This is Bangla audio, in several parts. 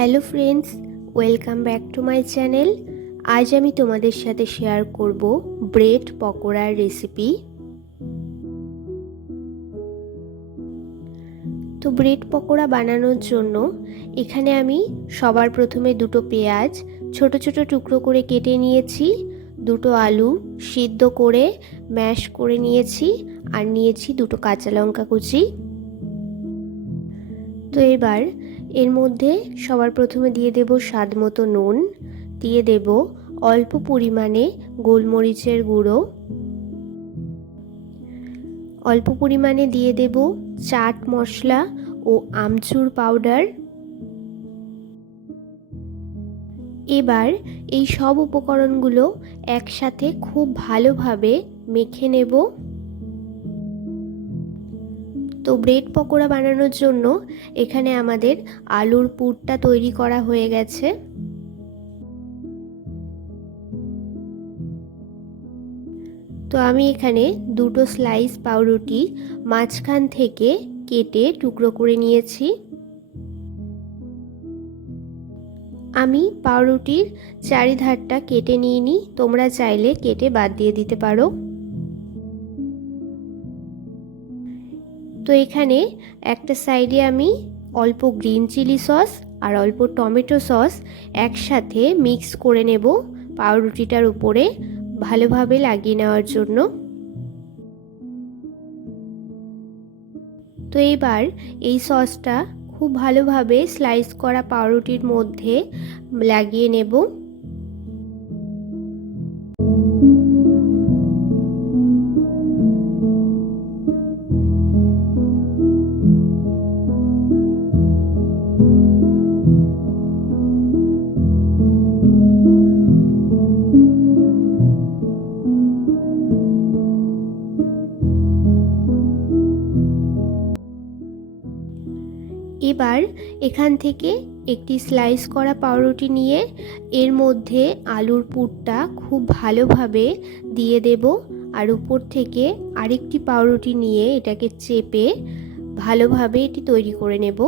Hello friends, welcome back to my channel. আজ আমি তোমাদের সাথে শেয়ার করব ব্রেড পকোড়ার রেসিপি। তো ব্রেড পকোড়া বানানোর জন্য এখানে আমি সবার প্রথমে দুটো পেঁয়াজ ছোট ছোট টুকরো করে কেটে নিয়েছি, দুটো আলু সিদ্ধ করে ম্যাশ করে নিয়েছি, আর নিয়েছি দুটো কাঁচা লঙ্কা কুচি। তো এবার এর মধ্যে সবার প্রথমে দিয়ে দেব স্বাদ মতো নুন, দিয়ে দেব অল্প পরিমাণে গোলমরিচের গুঁড়ো, অল্প পরিমাণে দিয়ে দেব চাট মশলা ও আমচুর পাউডার। এবার এই সব উপকরণগুলো একসাথে খুব ভালোভাবে মেখে নেব। তো ব্রেড পকোড়া বানানোর জন্য এখানে আমাদের আলুর পুরটা তৈরি করা হয়ে গেছে। তো আমি এখানে দুটো স্লাইস পাউরুটি মাঝখান থেকে কেটে টুকরো করে নিয়েছি। আমি পাউরুটির চারিধারটা কেটে নিইনি, তোমরা চাইলে কেটে বাদ দিয়ে দিতে পারো। তো এখানে একটা সাইডে আমি অল্প গ্রিন চিলি সস আর অল্প টমেটো সস একসাথে মিক্স করে নেব পাউরুটিটার উপরে ভালোভাবে লাগিয়ে নেওয়ার জন্য। তো এবার এই সসটা খুব ভালোভাবে স্লাইস করা পাউরুটির মধ্যে লাগিয়ে নেব। এবার এখান থেকে একটি স্লাইস করা পাউরুটি নিয়ে এর মধ্যে আলুর পুরটা খুব ভালোভাবে দিয়ে দেব, আর উপর থেকে আরেকটি পাউরুটি নিয়ে এটাকে চেপে ভালোভাবে এটি তৈরি করে নেব।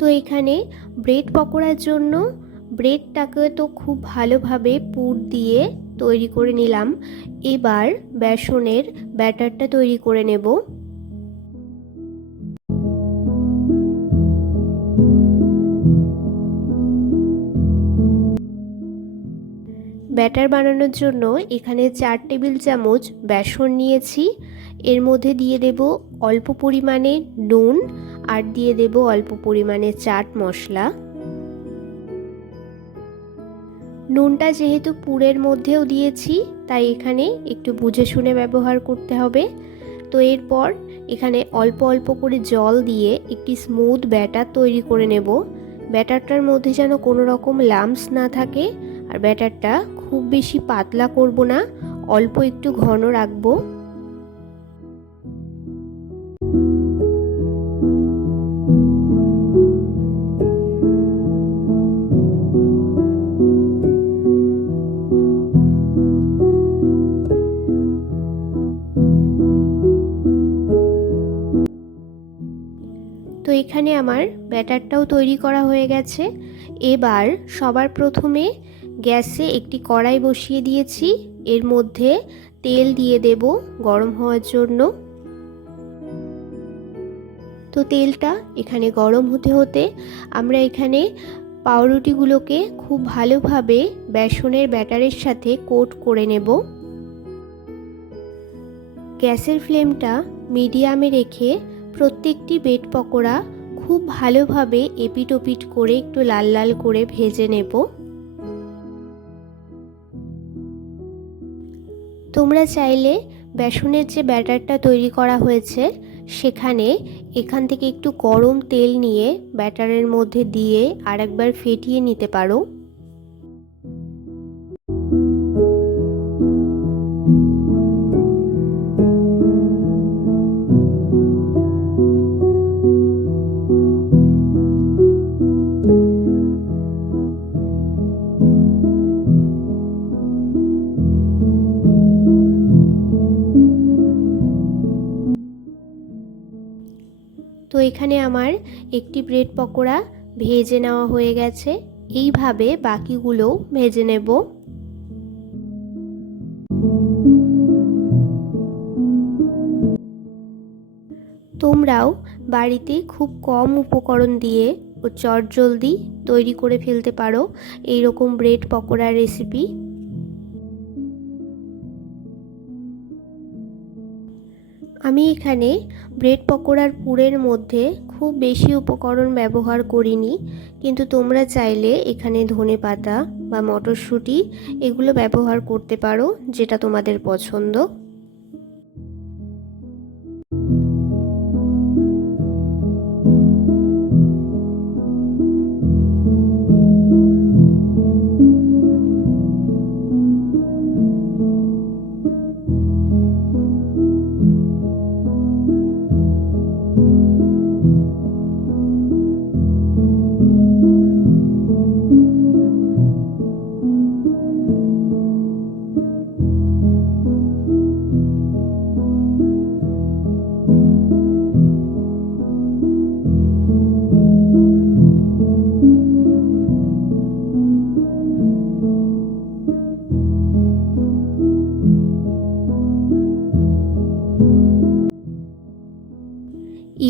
তো এখানে ব্রেড পকোড়ার জন্য ব্রেডটাকে তো খুব ভালোভাবে পুর দিয়ে তৈরি করে নিলাম। এবার বেসনের ব্যাটারটা তৈরি করে নেব। ব্যাটার বানানোর জন্য এখানে 4 টেবিল চামচ বেসন নিয়েছি। এর মধ্যে দিয়ে দেব অল্প পরিমাণে নুন আর দিয়ে দেব অল্প পরিমাণে চাট মশলা। নুনটা যেহেতু পুরের মধ্যেও দিয়েছি তাই এখানে একটু বুঝে শুনে ব্যবহার করতে হবে। তো এরপর এখানে অল্প অল্প করে জল দিয়ে একটি স্মুথ ব্যাটার তৈরি করে নেব। ব্যাটারটার মধ্যে যেন কোনো রকম লাম্পস না থাকে, আর ব্যাটারটা খুব বেশি পাতলা করব না, অল্প একটু ঘন রাখবো। তো এখানে আমার ব্যাটারটাও তৈরি করা হয়ে গেছে। এবার সবার প্রথমে গ্যাসে একটি কড়াই বসিয়ে দিয়েছি, এর মধ্যে তেল দিয়ে দেব গরম হওয়ার জন্য। তো তেলটা এখানে গরম হতে হতে আমরা এখানে পাউরুটিগুলোকে খুব ভালোভাবে বেসনের ব্যাটারের সাথে কোট করে নেব। গ্যাসের ফ্লেমটা মিডিয়ামে রেখে প্রত্যেকটি ব্রেড পকোড়া খুব ভালোভাবে এপিট ওপিট করে একটু লাল লাল করে ভেজে নেব। তোমরা চাইলে বেসনের যে ব্যাটারটা তৈরি করা হয়েছে সেখানে এখান থেকে একটু গরম তেল নিয়ে ব্যাটারের মধ্যে দিয়ে আরেকবার ফেটিয়ে নিতে পারো। তো এখানে আমার একটি ব্রেড পকোড়া ভেজে নেওয়া হয়ে গেছে। এইভাবে বাকিগুলোও ভেজে নেব। তোমরাও বাড়িতে খুব কম উপকরণ দিয়ে ও চটজলদি তৈরি করে ফেলতে পারো এইরকম ব্রেড পকোড়ার রেসিপি। আমি এখানে ব্রেড পকোড়ার পুরের মধ্যে খুব বেশি উপকরণ ব্যবহার করিনি, কিন্তু তোমরা চাইলে এখানে ধনেপাতা বা মটরশুঁটি এগুলো ব্যবহার করতে পারো, যেটা তোমাদের পছন্দ।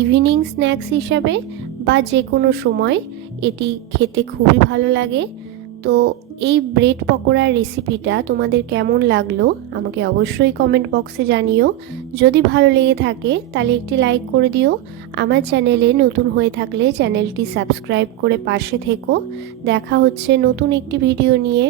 ইভিনিং স্ন্যাক্স হিসাবে বা যে কোনো সময় এটি খেতে খুবই ভালো লাগে। তো এই ব্রেড পকোড়ার রেসিপিটা তোমাদের কেমন লাগলো আমাকে অবশ্যই কমেন্ট বক্সে জানিও। যদি ভালো লেগে থাকে তাহলে একটি লাইক করে দিও। আমার চ্যানেলে নতুন হয়ে থাকলে চ্যানেলটি সাবস্ক্রাইব করে পাশে থেকো। দেখা হচ্ছে নতুন একটি ভিডিও নিয়ে।